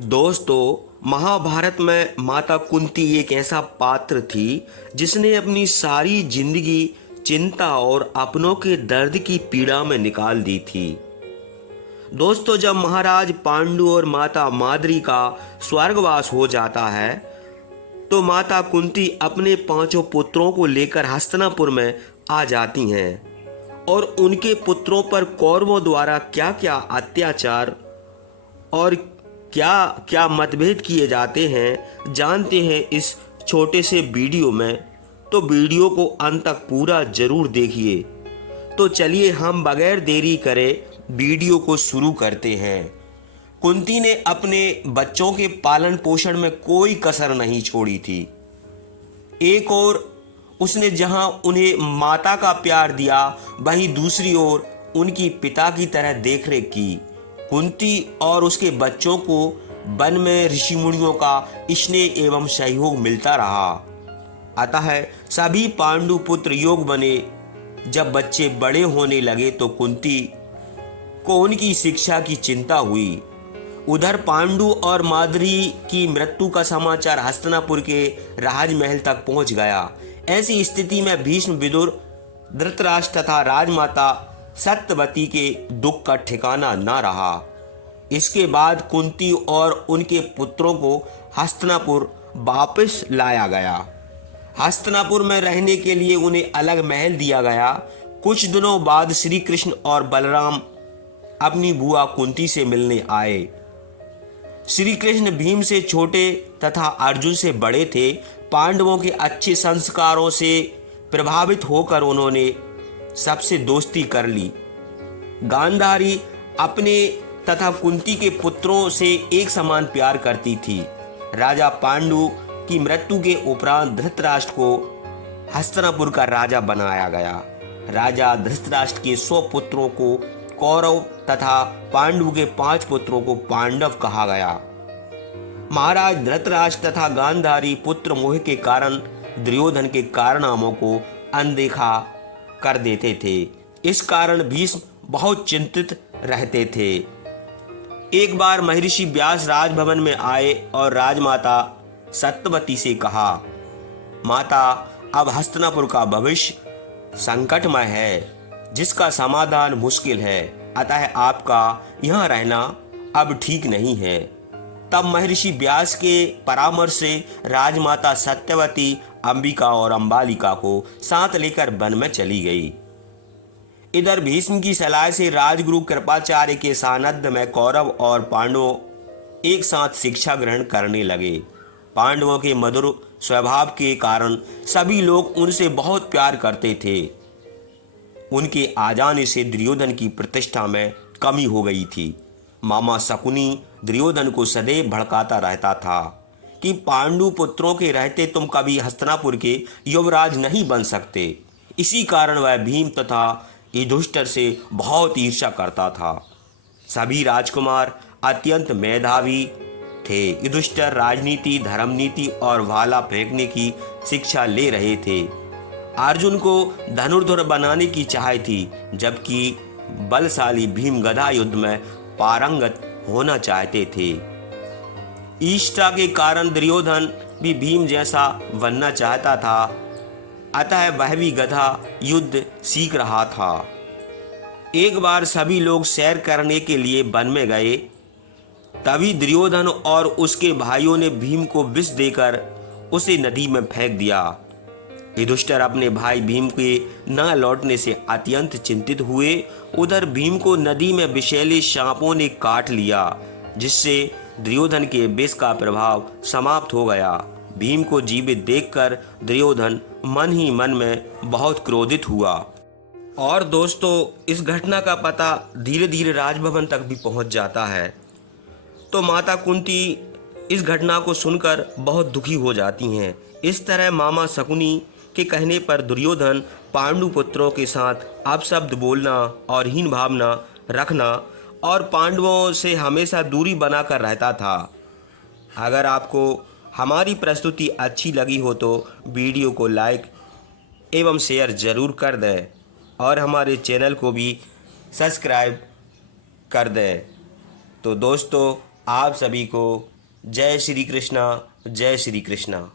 दोस्तों, महाभारत में माता कुंती एक ऐसा पात्र थी जिसने अपनी सारी जिंदगी चिंता और अपनों के दर्द की पीड़ा में निकाल दी थी। दोस्तों, जब महाराज पांडु और माता माद्री का स्वर्गवास हो जाता है तो माता कुंती अपने पांचों पुत्रों को लेकर हस्तिनापुर में आ जाती हैं और उनके पुत्रों पर कौरवों द्वारा क्या क्या अत्याचार और क्या क्या मतभेद किए जाते हैं जानते हैं इस छोटे से वीडियो में। तो वीडियो को अंत तक पूरा जरूर देखिए। तो चलिए हम बगैर देरी करे वीडियो को शुरू करते हैं। कुंती ने अपने बच्चों के पालन पोषण में कोई कसर नहीं छोड़ी थी। एक ओर उसने जहां उन्हें माता का प्यार दिया, वहीं दूसरी ओर उनकी पिता की तरह देखरेख की। कुंती और उसके बच्चों को वन में ऋषि मुनियों का स्नेह एवं सहयोग मिलता रहा। अतः सभी पांडु पुत्र योग बने। जब बच्चे बड़े होने लगे तो कुंती को उनकी शिक्षा की चिंता हुई। उधर पांडु और माद्री की मृत्यु का समाचार हस्तिनापुर के राजमहल तक पहुंच गया। ऐसी स्थिति में भीष्म, विदुर, धृतराष्ट्र तथा राजमाता सत्यवती के दुख का ठिकाना न रहा। इसके बाद कुंती और उनके पुत्रों को हस्तिनापुर वापस लाया गया। हस्तिनापुर में रहने के लिए उन्हें अलग महल दिया गया। कुछ दिनों बाद श्री कृष्ण और बलराम अपनी बुआ कुंती से मिलने आए। श्री कृष्ण भीम से छोटे तथा अर्जुन से बड़े थे। पांडवों के अच्छे संस्कारों से प्रभावित होकर उन्होंने सबसे दोस्ती कर ली। गांधारी अपने तथा कुंती के पुत्रों से एक समान प्यार करती थी। राजा पांडु की मृत्यु के उपरांत धृतराष्ट्र को हस्तिनापुर का राजा बनाया गया। राजा धृतराष्ट्र के 100 पुत्रों को कौरव तथा पांडु के 5 पुत्रों को पांडव कहा गया। महाराज धृतराष्ट्र तथा गांधारी पुत्र मोह के कारण दुर्योधन के कारनामों को अनदेखा कर देते थे। इस कारण भीष्म बहुत चिंतित रहते थे। एक बार महर्षि व्यास राजभवन में आए और राजमाता सत्यवती से कहा, माता, अब हस्तिनापुर का भविष्य संकटमय है, जिसका समाधान मुश्किल है, अतः आपका यहाँ रहना अब ठीक नहीं है। तब महर्षि व्यास के परामर्श से राजमाता सत्यवती अंबिका और अंबालिका को साथ लेकर वन में चली गई। इधर भीष्म की सलाह से राजगुरु कृपाचार्य के सानिध्य में कौरव और पांडवों एक साथ शिक्षा ग्रहण करने लगे। पांडवों के मधुर स्वभाव के कारण सभी लोग उनसे बहुत प्यार करते थे। उनके आ जाने से दुर्योधन की प्रतिष्ठा में कमी हो गई थी। मामा शकुनी दुर्योधन को सदैव भड़काता रहता था कि पांडु पुत्रों के रहते तुम कभी हस्तिनापुर के युवराज नहीं बन सकते। इसी कारण वह भीम तथा युधिष्ठिर से बहुत ईर्ष्या करता था। सभी राजकुमार अत्यंत मेधावी थे। युधिष्ठिर राजनीति, धर्मनीति और भाला फेंकने की शिक्षा ले रहे थे। अर्जुन को धनुर्धर बनाने की चाह थी, जबकि बलशाली भीम गदा युद्ध में पारंगत होना चाहते थे। ईर्ष्या के कारण दुर्योधन भी भीम जैसा बनना चाहता था, अतः वह भी गदा युद्ध सीख रहा था। एक बार सभी लोग सैर करने के लिए वन में गए। तभी दुर्योधन और उसके भाइयों ने भीम को विष देकर उसे नदी में फेंक दिया। युधिष्ठिर अपने भाई भीम के न लौटने से अत्यंत चिंतित हुए। उधर भीम को नदी में विषैले सांपों ने काट लिया, जिससे दुर्योधन के विष का प्रभाव समाप्त हो गया। भीम को जीवित देखकर दुर्योधन मन ही मन में बहुत क्रोधित हुआ। और दोस्तों, इस घटना का पता धीरे धीरे राजभवन तक भी पहुंच जाता है। तो माता कुंती इस घटना को सुनकर बहुत दुखी हो जाती हैं। इस तरह मामा शकुनी के कहने पर दुर्योधन पांडु पुत्रों के साथ अपशब्द बोलना और हीन भावना रखना और पांडवों से हमेशा दूरी बनाकर रहता था। अगर आपको हमारी प्रस्तुति अच्छी लगी हो तो वीडियो को लाइक एवं शेयर ज़रूर कर दें और हमारे चैनल को भी सब्सक्राइब कर दें। तो दोस्तों, आप सभी को जय श्री कृष्णा, जय श्री कृष्णा।